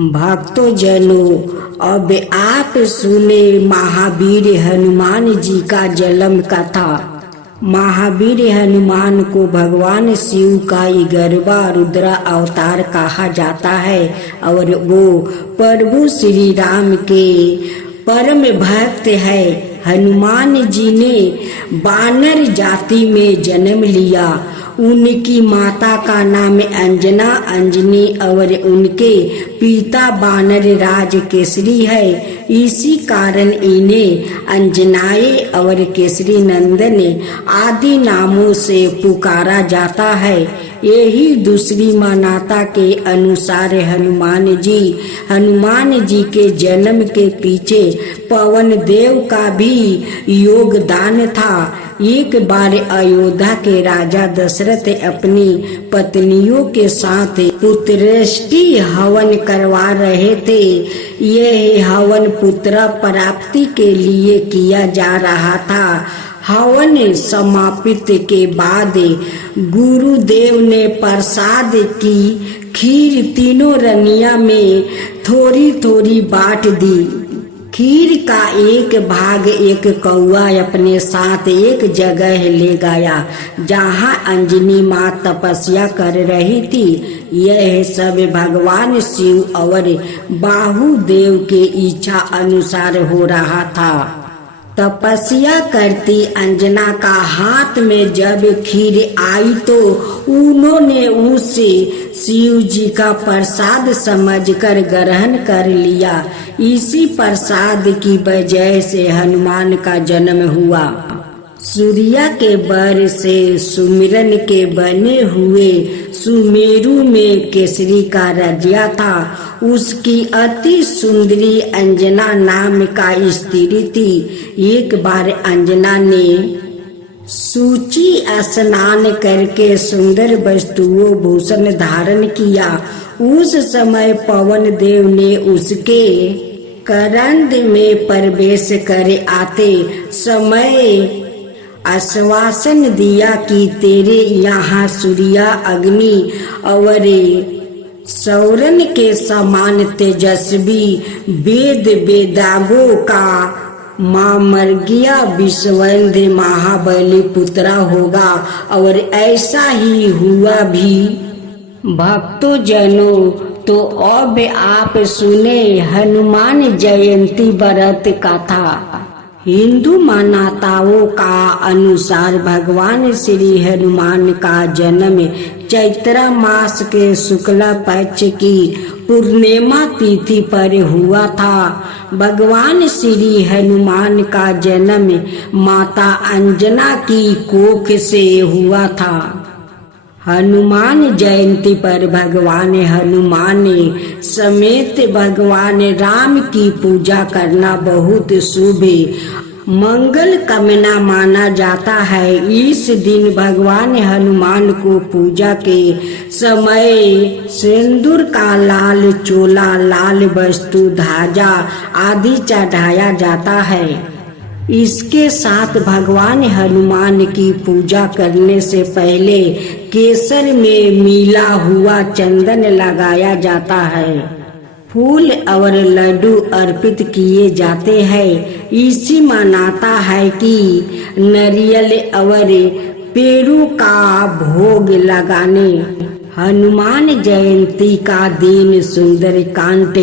भक्तों जनों, अब आप सुने महावीर हनुमान जी का जन्म कथा। महावीर हनुमान को भगवान शिव का 11वां रुद्र अवतार कहा जाता है और वो प्रभु श्री राम के परम भक्त है। हनुमान जी ने वानर जाति में जन्म लिया। उनकी माता का नाम अंजना अंजनी और उनके पिता वानर राज केसरी है। इसी कारण इन्हें अंजनाए और केसरी नंदन आदि नामों से पुकारा जाता है। यही दूसरी मान्यता के अनुसार हनुमान जी के जन्म के पीछे पवन देव का भी योगदान था। एक बार अयोध्या के राजा दशरथ अपनी पत्नियों के साथ पुत्रष्टि हवन करवा रहे थे। यह हवन पुत्र प्राप्ति के लिए किया जा रहा था। हवन समापित के बाद गुरुदेव ने प्रसाद की खीर तीनों रनिया में थोड़ी थोड़ी बांट दी। खीर का एक भाग एक कौआ अपने साथ एक जगह ले गया जहाँ अंजनी माँ तपस्या कर रही थी। यह सब भगवान शिव और बाहुदेव के इच्छा अनुसार हो रहा था। तपस्या करती अंजना का हाथ में जब खीर आई तो उन्होंने उसे शिव जी का प्रसाद समझकर ग्रहण कर लिया। इसी प्रसाद की वजह से हनुमान का जन्म हुआ। सूर्य के बर से सुमिरन के बने हुए सुमेरु में केसरी का राज्य था। उसकी अति सुंदरी अंजना नाम का स्त्री थी। एक बार अंजना ने सूची स्नान करके सुंदर वस्तुओं भूषण धारण किया। उस समय पवन देव ने उसके करंद में प्रवेश कर आते समय आश्वासन दिया कि तेरे यहाँ सूर्य अग्नि और सौरन के समान तेजस्वी वेद वेदांगों का मामर्गिया विश्ववंद्य महाबली पुत्र होगा और ऐसा ही हुआ भी। भक्तों जनों, तो अब आप सुने हनुमान जयंती व्रत कथा। हिंदू मान्यताओं का अनुसार भगवान श्री हनुमान का जन्म चैत्र मास के शुक्ल पक्ष की पूर्णिमा तिथि पर हुआ था। भगवान श्री हनुमान का जन्म माता अंजना की कोख से हुआ था। हनुमान जयंती पर भगवान हनुमान समेत भगवान राम की पूजा करना बहुत शुभ मंगल कामना माना जाता है। इस दिन भगवान हनुमान को पूजा के समय सिंदूर का लाल चोला, लाल वस्तु, ध्वजा आदि चढ़ाया जाता है। इसके साथ भगवान हनुमान की पूजा करने से पहले केसर में मिला हुआ चंदन लगाया जाता है। फूल और लड्डू अर्पित किए जाते हैं। इसी मान्यता है कि नारियल और पेड़ों का भोग लगाने हनुमान जयंती का दिन सुंदर कांड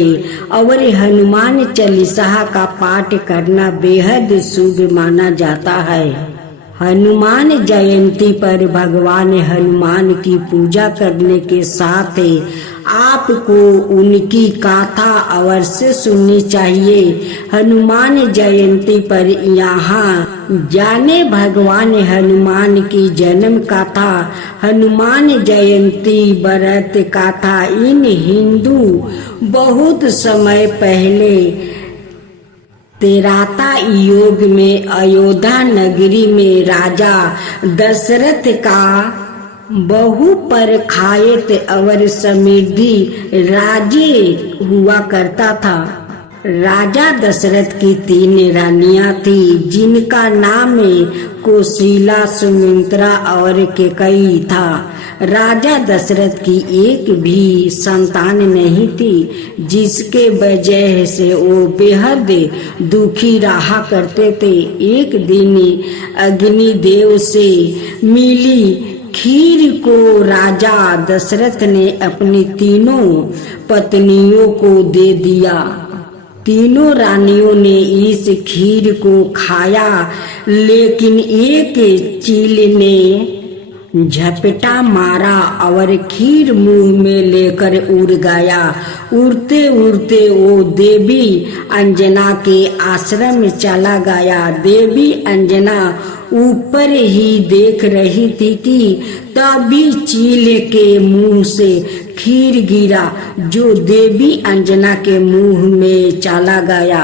और हनुमान चालीसा का पाठ करना बेहद शुभ माना जाता है। हनुमान जयंती पर भगवान हनुमान की पूजा करने के साथ आपको उनकी गाथा अवश्य सुननी चाहिए। हनुमान जयंती पर यहाँ जाने भगवान हनुमान की जन्म कथा, हनुमान जयंती व्रत कथा। इन हिंदू बहुत समय पहले त्रेता युग में अयोध्या नगरी में राजा दशरथ का बहु पर खायत और समृद्धि राज्य हुआ करता था। राजा दशरथ की 3 रानियां थी, जिनका नाम कौशल्या, सुमित्रा और कैकेयी था। राजा दशरथ की एक भी संतान नहीं थी, जिसके वजह से वो बेहद दुखी रहा करते थे। एक दिन अग्निदेव से मिली खीर को राजा दशरथ ने अपनी 3 पत्नियों को दे दिया। 3 रानियों ने इस खीर को खाया, लेकिन एक चील ने झपटा मारा और खीर मुंह में लेकर उड़ गया। उड़ते उड़ते वो देवी अंजना के आश्रम में चला गया। देवी अंजना ऊपर ही देख रही थी कि तभी चील के मुंह से खीर गिरा, जो देवी अंजना के मुंह में चला गया।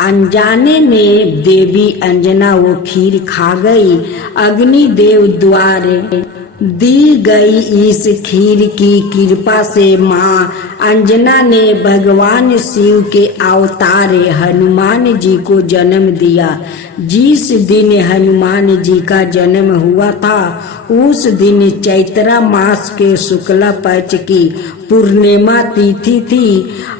अनजाने में देवी अंजना वो खीर खा गई। अग्निदेव द्वारा दी गई इस खीर की कृपा से माँ अंजना ने भगवान शिव के अवतार हनुमान जी को जन्म दिया। जिस दिन हनुमान जी का जन्म हुआ था, उस दिन चैत्र मास के शुक्ल पक्ष की पूर्णिमा तिथि थी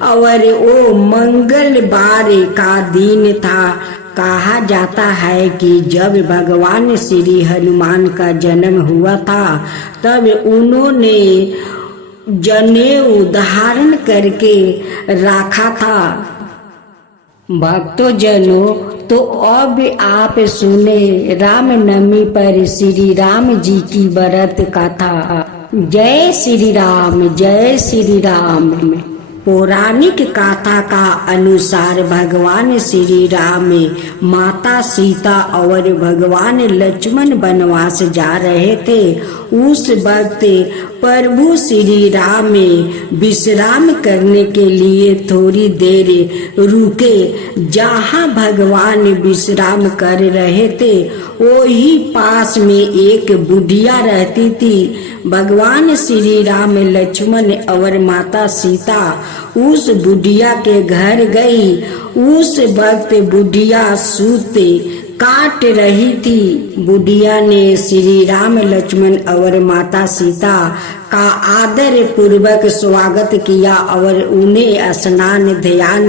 और वो मंगलवार का दिन था। कहा जाता है कि जब भगवान श्री हनुमान का जन्म हुआ था, तब उन्होंने जनेऊ धारण करके रखा था। भक्तों जनों, तो अब आप सुने रामनवमी पर श्री राम जी की व्रत कथा। जय श्री राम, जय श्री राम। पौराणिक कथा का अनुसार भगवान श्री राम माता सीता और भगवान लक्ष्मण वनवास जा रहे थे। उस वक्त प्रभु श्री राम विश्राम करने के लिए थोड़ी देर रुके। जहाँ भगवान विश्राम कर रहे थे, वही पास में एक बुढ़िया रहती थी। भगवान श्री राम, लक्ष्मण और माता सीता उस बुढ़िया के घर गई। उस वक्त बुढ़िया सूत काट रही थी। बुढ़िया ने श्री राम, लक्ष्मण और माता सीता का आदर पूर्वक स्वागत किया और उन्हें स्नान ध्यान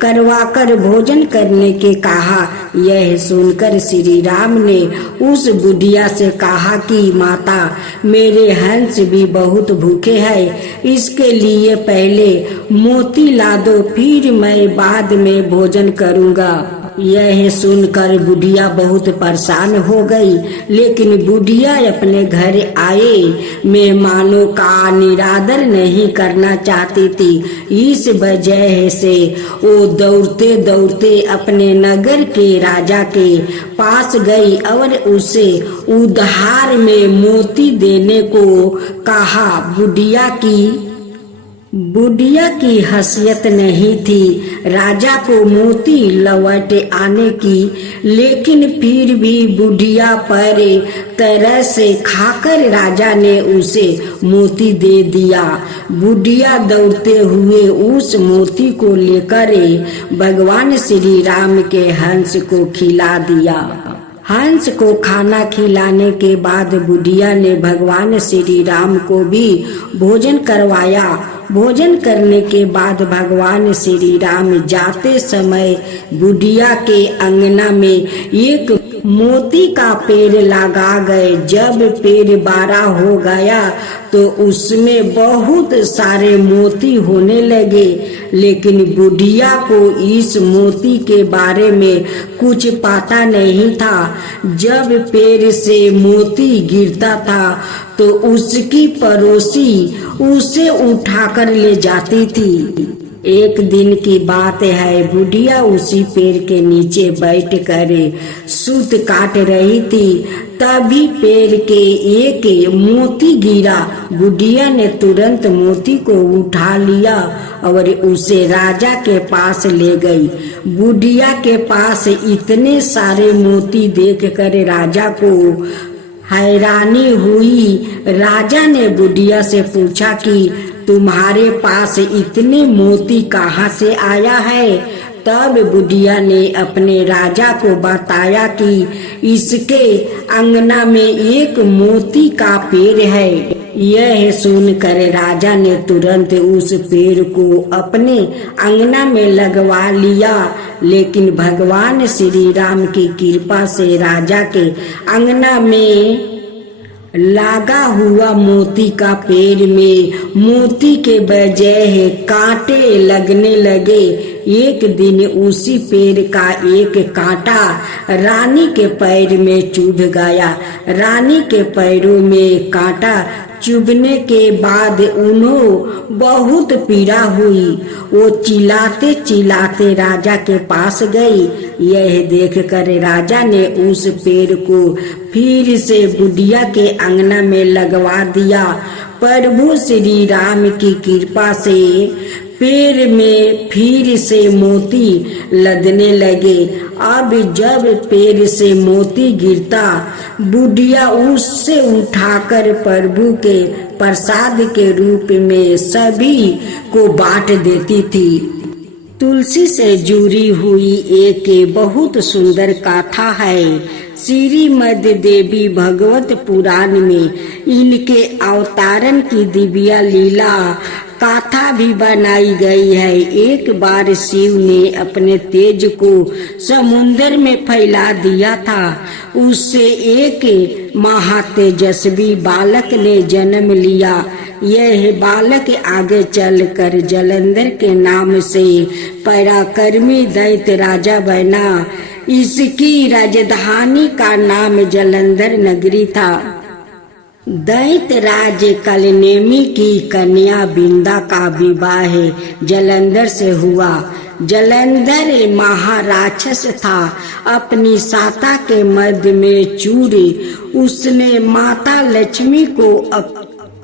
करवाकर भोजन करने के कहा। यह सुनकर श्री राम ने उस बुढ़िया से कहा कि माता, मेरे हंस भी बहुत भूखे हैं, इसके लिए पहले मोती ला दो, फिर मैं बाद में भोजन करूँगा। यह सुनकर बुढ़िया बहुत परेशान हो गई, लेकिन बुढ़िया अपने घर आए मेहमानों का निरादर नहीं करना चाहती थी। इस वजह से वो दौड़ते दौड़ते अपने नगर के राजा के पास गई और उसे उधार में मोती देने को कहा। बुढ़िया की हैसियत नहीं थी राजा को मोती लौट आने की, लेकिन फिर भी बुढ़िया पर तरह से खाकर राजा ने उसे मोती दे दिया। बुढ़िया दौड़ते हुए उस मोती को लेकर भगवान श्री राम के हंस को खिला दिया। हंस को खाना खिलाने के बाद बुढ़िया ने भगवान श्री राम को भी भोजन करवाया। भोजन करने के बाद भगवान श्री राम जाते समय बुढ़िया के अंगना में एक मोती का पेड़ लगा गए। जब पेड़ बड़ा हो गया तो उसमें बहुत सारे मोती होने लगे, लेकिन बुढ़िया को इस मोती के बारे में कुछ पता नहीं था। जब पेड़ से मोती गिरता था तो उसकी पड़ोसी उसे उठाकर ले जाती थी। एक दिन की बात है, बुढ़िया उसी पेड़ के नीचे बैठकर सूत काट रही थी। तभी पेड़ के एक मोती गिरा। बुढ़िया ने तुरंत मोती को उठा लिया और उसे राजा के पास ले गई। बुढ़िया के पास इतने सारे मोती देखकर राजा को हैरानी हुई। राजा ने बुढ़िया से पूछा कि तुम्हारे पास इतने मोती कहाँ से आया है? तब बुढ़िया ने अपने राजा को बताया कि इसके अंगना में एक मोती का पेड़ है। यह सुनकर राजा ने तुरंत उस पेड़ को अपने अंगना में लगवा लिया। लेकिन भगवान श्री राम की कृपा से राजा के अंगना में लगा हुआ मोती का पेड़ में मोती के बजाय कांटे लगने लगे। एक दिन उसी पेड़ का एक कांटा रानी के पैर में चुभ गया। रानी के पैरों में कांटा चुभने के बाद उन्हें बहुत पीड़ा हुई। वो चिल्लाते चिल्लाते राजा के पास गई। यह देखकर राजा ने उस पेड़ को फिर से बुढ़िया के अंगना में लगवा दिया। प्रभु श्री राम की कृपा से पेड़ में फिर से मोती लदने लगे। अब जब पेड़ से मोती गिरता, बुढ़िया उससे उठाकर प्रभु के प्रसाद के रूप में सभी को बांट देती थी। तुलसी से जुड़ी हुई एक बहुत सुंदर गाथा है। श्रीमद् देवी भगवत पुराण में इनके अवतारण की दिव्य लीला गाथा भी बनाई गई है। एक बार शिव ने अपने तेज को समुद्र में फैला दिया था। उससे एक महातेजस्वी बालक ने जन्म लिया। यह बालक आगे चलकर जलंधर के नाम से पराक्रमी दैत्य राजा बना। इसकी राजधानी का नाम जलंधर नगरी था। दैत्य राज कलनेमी की कन्या बिंदा का विवाह जलंधर से हुआ। जलंधर महाराक्षस था। अपनी साता के मध्य में चूरी उसने माता लक्ष्मी को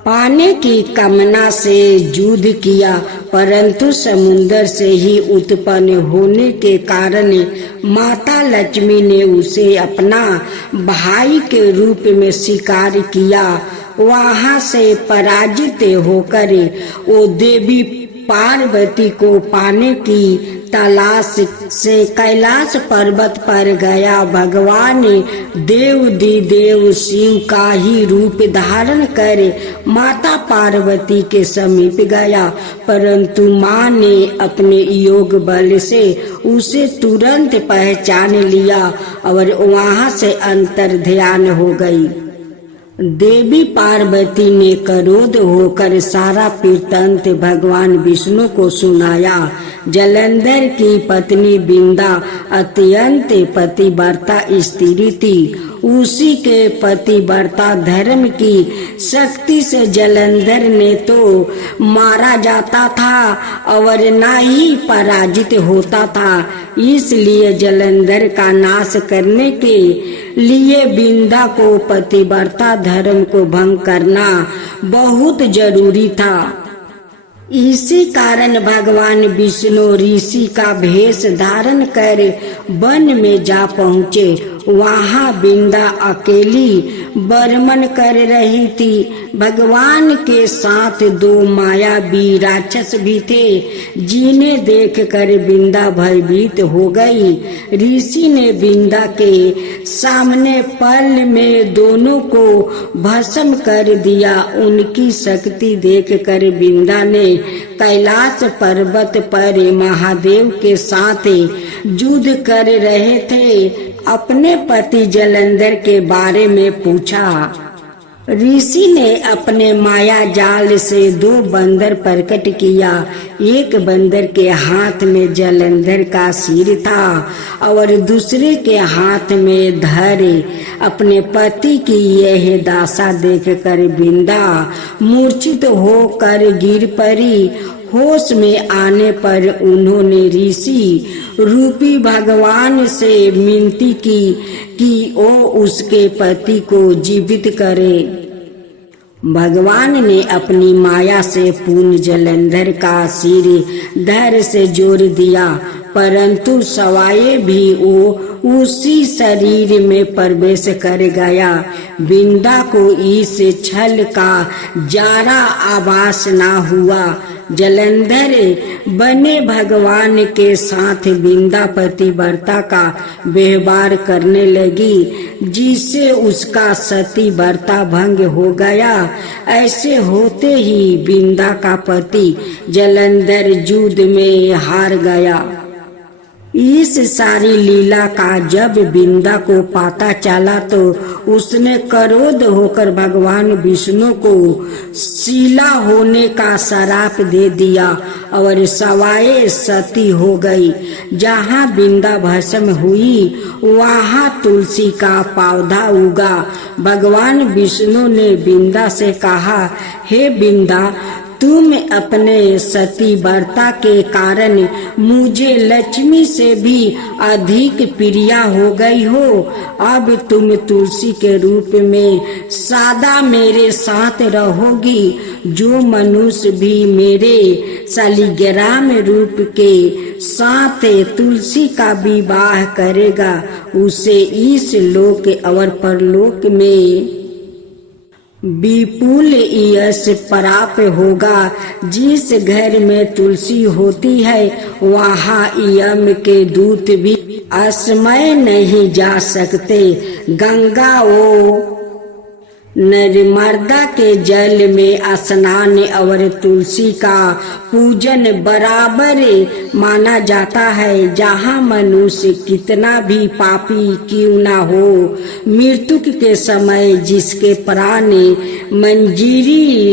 पाने की कामना से युद्ध किया, परंतु समुद्र से ही उत्पन्न होने के कारण माता लक्ष्मी ने उसे अपना भाई के रूप में स्वीकार किया। वहां से पराजित होकर वो देवी पार्वती को पाने की तलाश से कैलाश पर्वत पर गया। भगवान देव शिव का ही रूप धारण कर माता पार्वती के समीप गया, परंतु माँ ने अपने योग बल से उसे तुरंत पहचान लिया और वहां से अंतर ध्यान हो गई। देवी पार्वती ने क्रोध होकर सारा वृत्तांत भगवान विष्णु को सुनाया। जलंधर की पत्नी बिंदा अत्यंत पतिव्रता स्त्री थी। उसी के पतिव्रता धर्म की शक्ति से जलंधर ने तो मारा जाता था और ना ही पराजित होता था। इसलिए जलंधर का नाश करने के लिए बिंदा को पतिव्रता धर्म को भंग करना बहुत जरूरी था। इसी कारण भगवान विष्णु ऋषि का भेष धारण कर वन में जा पहुँचे। वहाँ बिंदा अकेली बर्मन कर रही थी। भगवान के साथ दो मायावी राक्षस भी थे, जिन्हें देखकर बिंदा भयभीत हो गई। ऋषि ने बिंदा के सामने पल में दोनों को भस्म कर दिया। उनकी शक्ति देखकर बिंदा ने कैलाश पर्वत पर महादेव के साथ युद्ध कर रहे थे अपने पति जलंधर के बारे में पूछा। ऋषि ने अपने माया जाल से दो बंदर प्रकट किया। एक बंदर के हाथ में जलंधर का सिर था और दूसरे के हाथ में धर। अपने पति की यह दशा देखकर बिंदा मूर्छित होकर गिर पड़ी। होश में आने पर उन्होंने ऋषि रूपी भगवान से विनती की कि वो उसके पति को जीवित करे। भगवान ने अपनी माया से पूर्ण जलंधर का सिर धर से जोड़ दिया, परंतु सवाए भी वो उसी शरीर में प्रवेश कर गया। बिंदा को इस छल का जरा आभास न हुआ। जलंधर बने भगवान के साथ बिंदा पतिव्रता का व्यवहार करने लगी, जिससे उसका सती व्रता भंग हो गया। ऐसे होते ही बिंदा का पति जलंधर युद्ध में हार गया। इस सारी लीला का जब बिंदा को पता चला तो उसने क्रोध होकर भगवान विष्णु को शीला होने का श्राप दे दिया और सवाए सती हो गई। जहाँ बिंदा भस्म हुई वहाँ तुलसी का पौधा उगा। भगवान विष्णु ने बिंदा से कहा, हे बिंदा, तुम अपने सती व्रता के कारण मुझे लक्ष्मी से भी अधिक प्रिया हो गई हो। अब तुम तुलसी के रूप में सदा मेरे साथ रहोगी। जो मनुष्य भी मेरे शालिग्राम रूप के साथ तुलसी का विवाह करेगा उसे इस लोक और परलोक में विपुल यश प्राप्त होगा। जिस घर में तुलसी होती है वहाँ यम के दूत भी असमय नहीं जा सकते। गंगा वो नर्मदा के जल में स्नान और तुलसी का पूजन बराबर माना जाता है। जहाँ मनुष्य कितना भी पापी क्यों ना हो, मृत्यु के समय जिसके प्राण मंजीरी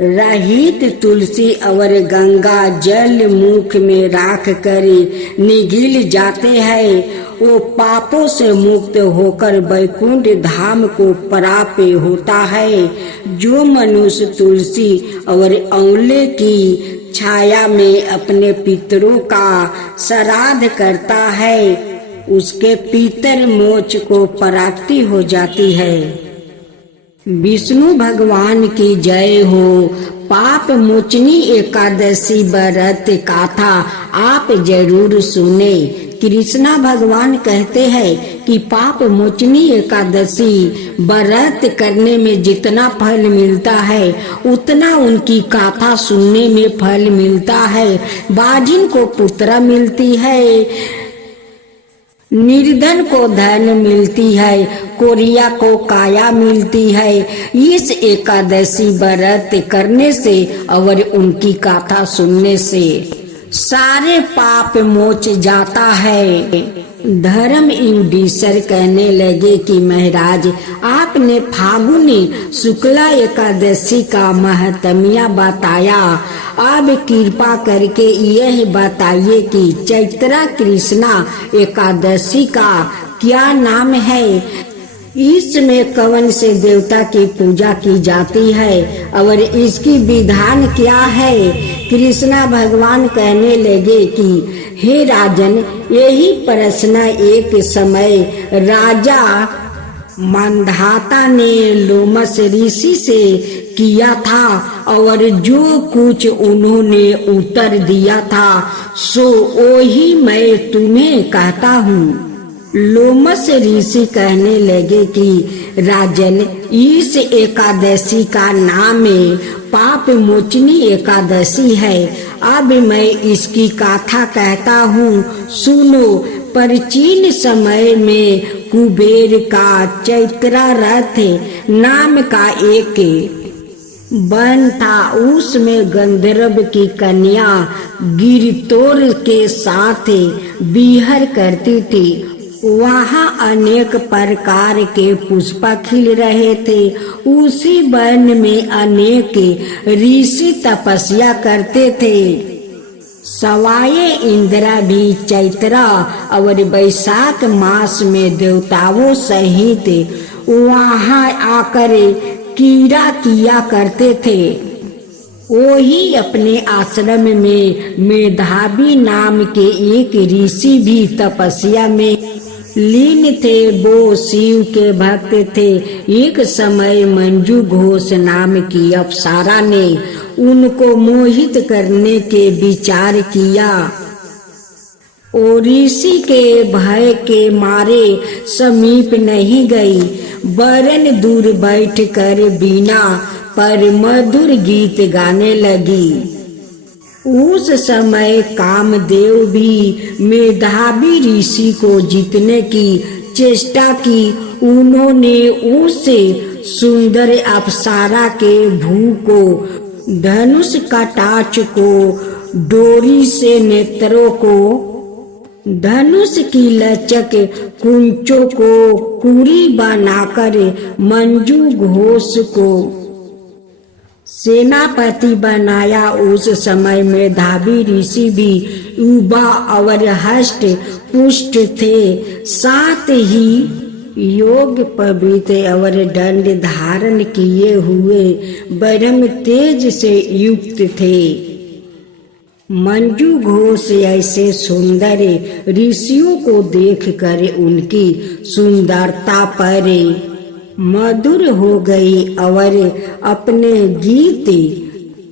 रहित तुलसी और गंगा जल मुख में राख कर निगल जाते हैं, वो पापों से मुक्त होकर वैकुंठ धाम को प्राप्त होता है। जो मनुष्य तुलसी और औले की छाया में अपने पितरों का श्राद्ध करता है उसके पितर मोक्ष को प्राप्ति हो जाती है। विष्णु भगवान की जय हो। पाप मोचनी एकादशी व्रत कथा आप जरूर सुने। कृष्णा भगवान कहते हैं कि पाप मोचनी एकादशी व्रत करने में जितना फल मिलता है उतना उनकी कथा सुनने में फल मिलता है। बाजिन को पुत्र मिलती है, निर्धन को धन मिलती है, कोरिया को काया मिलती है। इस एकादशी व्रत करने से और उनकी कथा सुनने से सारे पाप मोच जाता है। धर्म युधिष्ठिर कहने लगे कि महाराज, आपने फागुनी शुक्ला एकादशी का महत्म्य बताया, अब कृपा करके यह बताइए कि चैत्रा कृष्णा एकादशी का क्या नाम है। इसमें कौन से देवता की पूजा की जाती है और इसकी विधान क्या है। कृष्णा भगवान कहने लगे कि हे राजन, यही प्रश्न एक समय राजा मांधाता ने लोमस ऋषि से किया था और जो कुछ उन्होंने उत्तर दिया था सो वही मैं तुम्हें कहता हूँ। लोमस ऋषि कहने लगे कि राजन, इस एकादशी का नाम पाप मोचनी एकादशी है। अब मैं इसकी कथा कहता हूँ, सुनो। प्राचीन समय में कुबेर का चैत्रा रथ नाम का एक वन था। उसमें गंधर्व की कन्या गिरतोर के साथ विहर करती थी। वहाँ अनेक प्रकार के पुष्प खिल रहे थे। उसी वन में अनेक ऋषि तपस्या करते थे। सवाये इंद्रा भी चैत्रा और वैशाख मास में देवताओं सहित वहाँ आकर कीड़ा किया करते थे। वही अपने आश्रम में मेधावी नाम के एक ऋषि भी तपस्या में लीन थे। वो शिव के भक्त थे। एक समय मंजू घोष नाम की अप्सरा ने उनको मोहित करने के विचार किया। ओ ऋषि के भय के मारे समीप नहीं गई, वरन दूर बैठकर बीना पर मधुर गीत गाने लगी। उस समय कामदेव भी मेधावी ऋषि को जीतने की चेष्टा की। उन्होंने उस सुंदर अप्सरा के भू को, धनुष कटाक्ष को, डोरी से नेत्रों को, धनुष की लचक कुंचों को कुरी बनाकर मंजू घोष को सेनापति बनाया। उस समय मेधावी ऋषि भी युवा और हष्ट पुष्ट थे, साथ ही योग पवित्र और दंड धारण किए हुए ब्रह्म तेज से युक्त थे। मंजू घोष ऐसे सुंदर ऋषियों को देखकर उनकी सुंदरता पर मधुर हो गई और अपने गीत,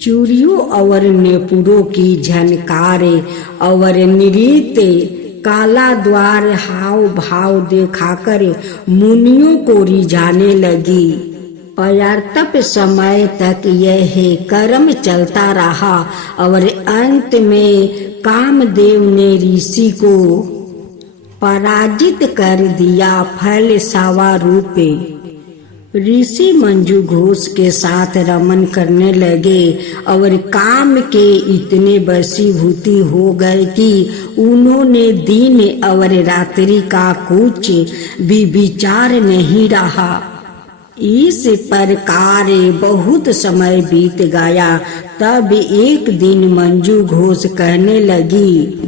चूड़ियों और नेपुरों की झनकार और नृत्य काला द्वार हाव भाव दिखाकर मुनियों को रिझाने लगी। पर्याप्त समय तक यह क्रम चलता रहा और अंत में कामदेव ने ऋषि को पराजित कर दिया। फल स्वरूप ऋषि मंजू घोष के साथ रमन करने लगे और काम के इतने वशीभूति हो गए कि उन्होंने दिन और रात्रि का कुछ भी विचार नहीं रहा। इस प्रकार बहुत समय बीत गया। तब एक दिन मंजू घोष कहने लगी,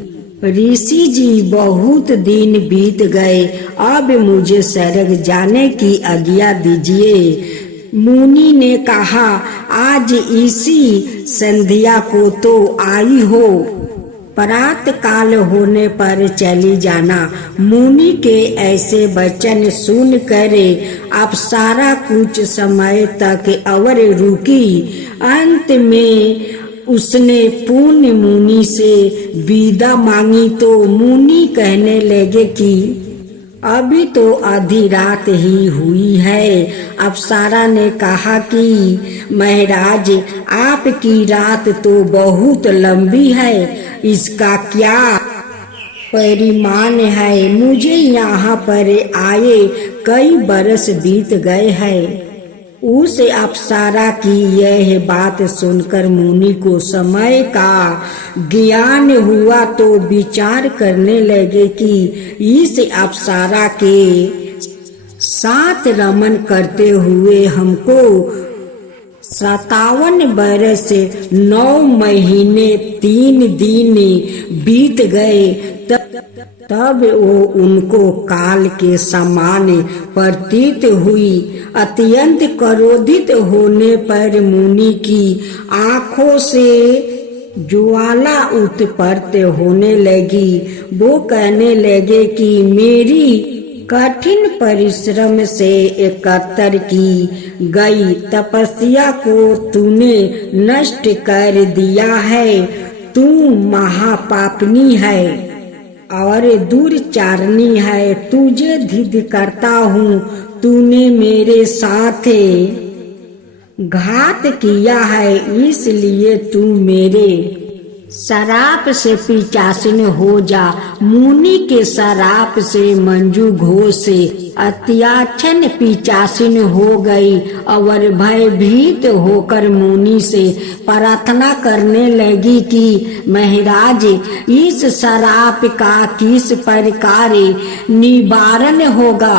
ऋषि जी, बहुत दिन बीत गए, अब मुझे स्वर्ग जाने की आज्ञा दीजिए। मुनि ने कहा, आज इसी संध्या को तो आई हो, प्रातः काल होने पर चली जाना। मुनि के ऐसे वचन सुनकर अप्सरा कुछ समय तक और रुकी। अंत में उसने पुण्य मुनि से विदा मांगी तो मुनि कहने लगे कि अभी तो आधी रात ही हुई है। अप्सरा ने कहा कि महाराज, आपकी रात तो बहुत लंबी है, इसका क्या परिमाण है? मुझे यहाँ पर आए कई बरस बीत गए हैं। उस अप्सरा की यह बात सुनकर मुनि को समय का ज्ञान हुआ तो विचार करने लगे कि इस अप्सरा के साथ रमन करते हुए हमको 57 बरस 9 महीने 3 दिन बीत गए। तब वो उनको काल के समान प्रतीत हुई। अत्यंत क्रोधित होने पर मुनि की आंखों से ज्वाला उत्पन्न होने लगी। वो कहने लगे कि मेरी कठिन परिश्रम से एकत्र की गई तपस्या को तूने नष्ट कर दिया है। तू महापापनी है और दुर्चारणी है। तुझे धिद करता हूँ, तूने मेरे साथ घात किया है, इसलिए तू मेरे शराप से पिचासिन हो जा। मुनि के शराप से मंजू घोष अत्याचन पिचासिन हो गई और भयभीत होकर मुनि से प्रार्थना करने लगी कि महाराज, इस शराप का किस प्रकार निवारण होगा?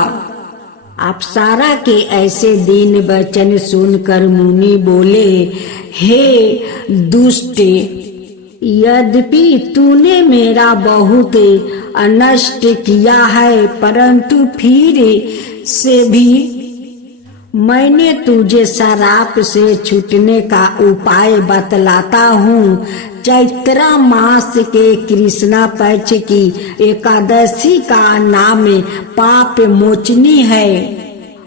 अप्सरा के ऐसे दीन वचन सुनकर मुनि बोले, हे दुष्ट, यद्यपि तूने मेरा बहुत अनष्ट किया है, परंतु फिर से भी मैंने तुझे शराप से छूटने का उपाय बतलाता हूँ। चैत्र मास के कृष्णा पक्ष की एकादशी का नाम पाप मोचनी है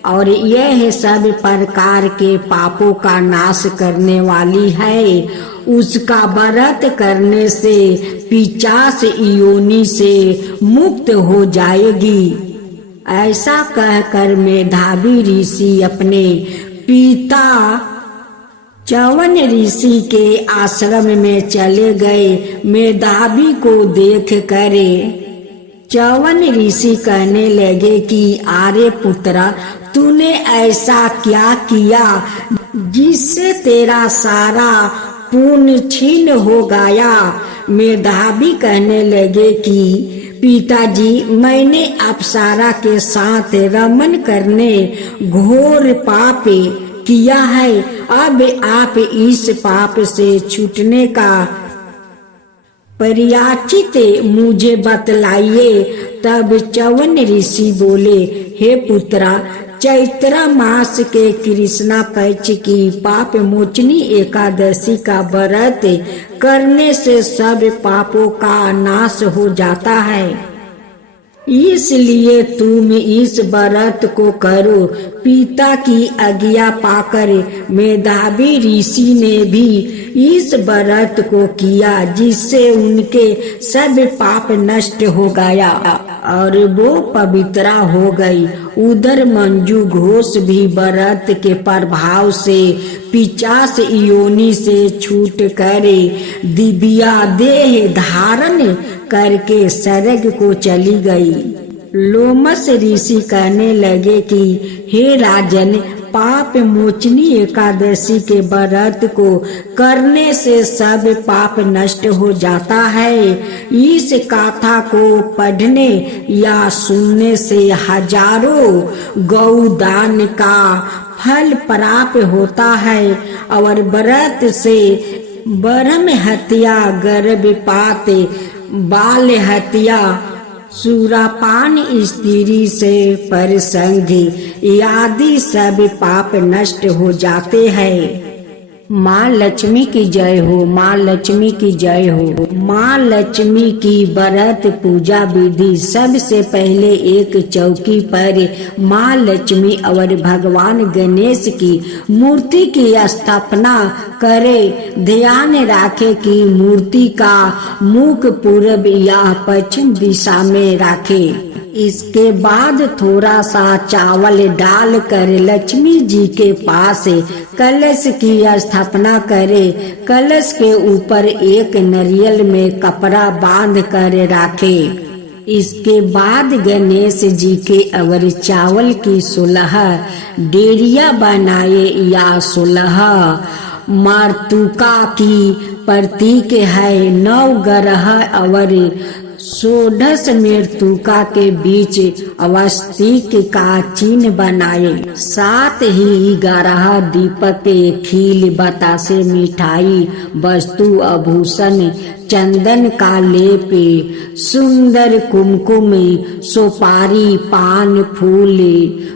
और यह सब प्रकार के पापों का नाश करने वाली है। उसका व्रत करने से पिशाच योनि से मुक्त हो जाएगी। ऐसा कहकर मेधावी ऋषि अपने पिता च्यवन ऋषि के आश्रम में चले गए। मेधावी को देख कर च्यवन ऋषि कहने लगे कि आर्य पुत्रा, तूने ऐसा क्या किया जिससे तेरा सारा पुण्य छीन हो गया। मेधावी कहने लगे कि पिताजी, मैंने अप्सरा के साथ रमन करने घोर पाप किया है। अब आप इस पाप से छूटने का प्रयाचित मुझे बतलाइए। तब च्यवन ऋषि बोले, हे पुत्रा, चैत्र मास के कृष्णा पक्ष की पाप मोचनी एकादशी का व्रत करने से सब पापों का नाश हो जाता है। इसलिए तुम इस व्रत को करो। पिता की आज्ञा पाकर मेधावी ऋषि ने भी इस व्रत को किया, जिससे उनके सब पाप नष्ट हो गया और वो पवित्रा हो गई। उधर मंजू घोष भी व्रत के प्रभाव से 50 योनि से छूट कर दिव्या देह धारण करके स्वर्ग को चली गई। लोमस ऋषि कहने लगे कि हे राजन, पाप मोचनी एकादशी के व्रत को करने से सब पाप नष्ट हो जाता है। इस गाथा को पढ़ने या सुनने से हजारों गौदान का फल प्राप्त होता है और व्रत से ब्रह्म हत्या, गर्भपात, बाल हत्या, सुरापान, स्त्री से परसंग आदि सब पाप नष्ट हो जाते हैं। माँ लक्ष्मी की जय हो, माँ लक्ष्मी की जय हो। माँ लक्ष्मी की व्रत पूजा विधि। सबसे पहले एक चौकी पर माँ लक्ष्मी और भगवान गणेश की मूर्ति की स्थापना करे। ध्यान रखे कि मूर्ति का मुख पूर्व या पश्चिम दिशा में रखे। इसके बाद थोड़ा सा चावल डालकर लक्ष्मी जी के पास कलश की स्थापना करे। कलश के ऊपर एक नारियल में कपड़ा बांध कर रखे। इसके बाद गणेश जी के और चावल की 16 डेरिया बनाए या 16 मातृका की प्रतीक है। 9 ग्रह और 16 मृतका के बीच अवस्थित का चिन्ह बनाए। साथ ही 11 दीपक, खील, बतासे, मिठाई, वस्तु, आभूषण, चंदन का लेप, सुंदर कुमकुम, सुपारी, पान, फूल,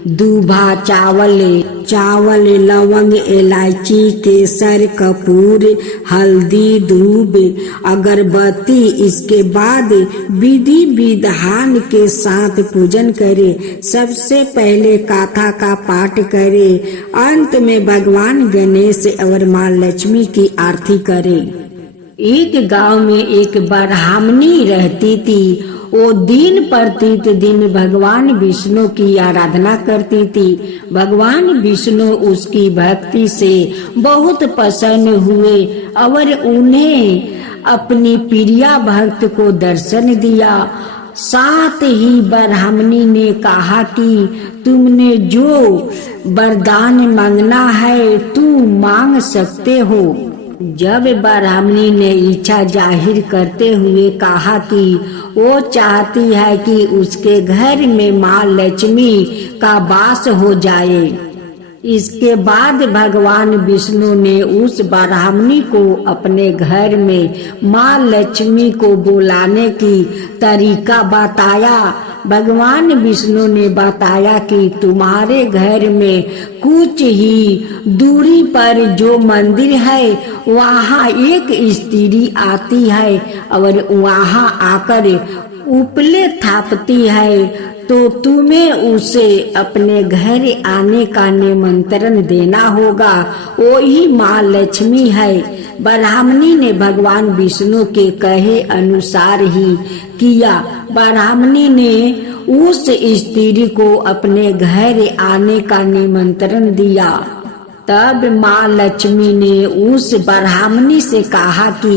दूभा, चावल, लवंग, इलायची, केसर, कपूर, हल्दी, दूब, अगरबत्ती। इसके बाद विधि विधान के साथ पूजन करे। सबसे पहले गाथा का पाठ करे। अंत में भगवान गणेश और माँ लक्ष्मी की आरती करे। एक गांव में एक ब्राह्मणी रहती थी। वो दिन प्रतिदिन भगवान विष्णु की आराधना करती थी। भगवान विष्णु उसकी भक्ति से बहुत प्रसन्न हुए और उन्हें अपनी प्रिया भक्त को दर्शन दिया। साथ ही ब्राह्मणी ने कहा कि तुमने जो वरदान मांगना है तुम मांग सकते हो। जब ब्राह्मणी ने इच्छा जाहिर करते हुए कहा कि वो चाहती है कि उसके घर में माँ लक्ष्मी का वास हो जाए। इसके बाद भगवान विष्णु ने उस ब्राह्मणी को अपने घर में माँ लक्ष्मी को बुलाने की तरीका बताया। भगवान विष्णु ने बताया कि तुम्हारे घर में कुछ ही दूरी पर जो मंदिर है वहाँ एक स्त्री आती है और वहाँ आकर उपले थापती है, तो तुम्हें उसे अपने घर आने का निमंत्रण देना होगा। वही माँ लक्ष्मी है। ब्राह्मणी ने भगवान विष्णु के कहे अनुसार ही किया। ब्राह्मणी ने उस स्त्री को अपने घर आने का निमंत्रण दिया। तब माँ लक्ष्मी ने उस ब्राह्मणी से कहा कि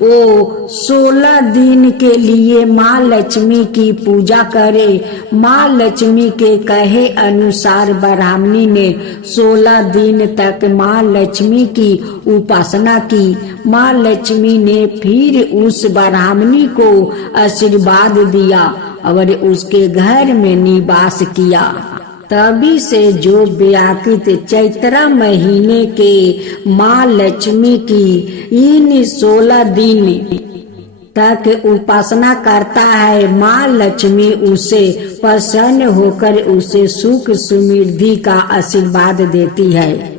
वो 16 दिन के लिए माँ लक्ष्मी की पूजा करे। माँ लक्ष्मी के कहे अनुसार ब्राह्मणी ने 16 दिन तक माँ लक्ष्मी की उपासना की। माँ लक्ष्मी ने फिर उस ब्राह्मणी को आशीर्वाद दिया और उसके घर में निवास किया। तभी से जो व्याकृत चैत्र महीने के माँ लक्ष्मी की इन 16 दिन तक उपासना करता है, माँ लक्ष्मी उसे प्रसन्न होकर उसे सुख समृद्धि का आशीर्वाद देती है।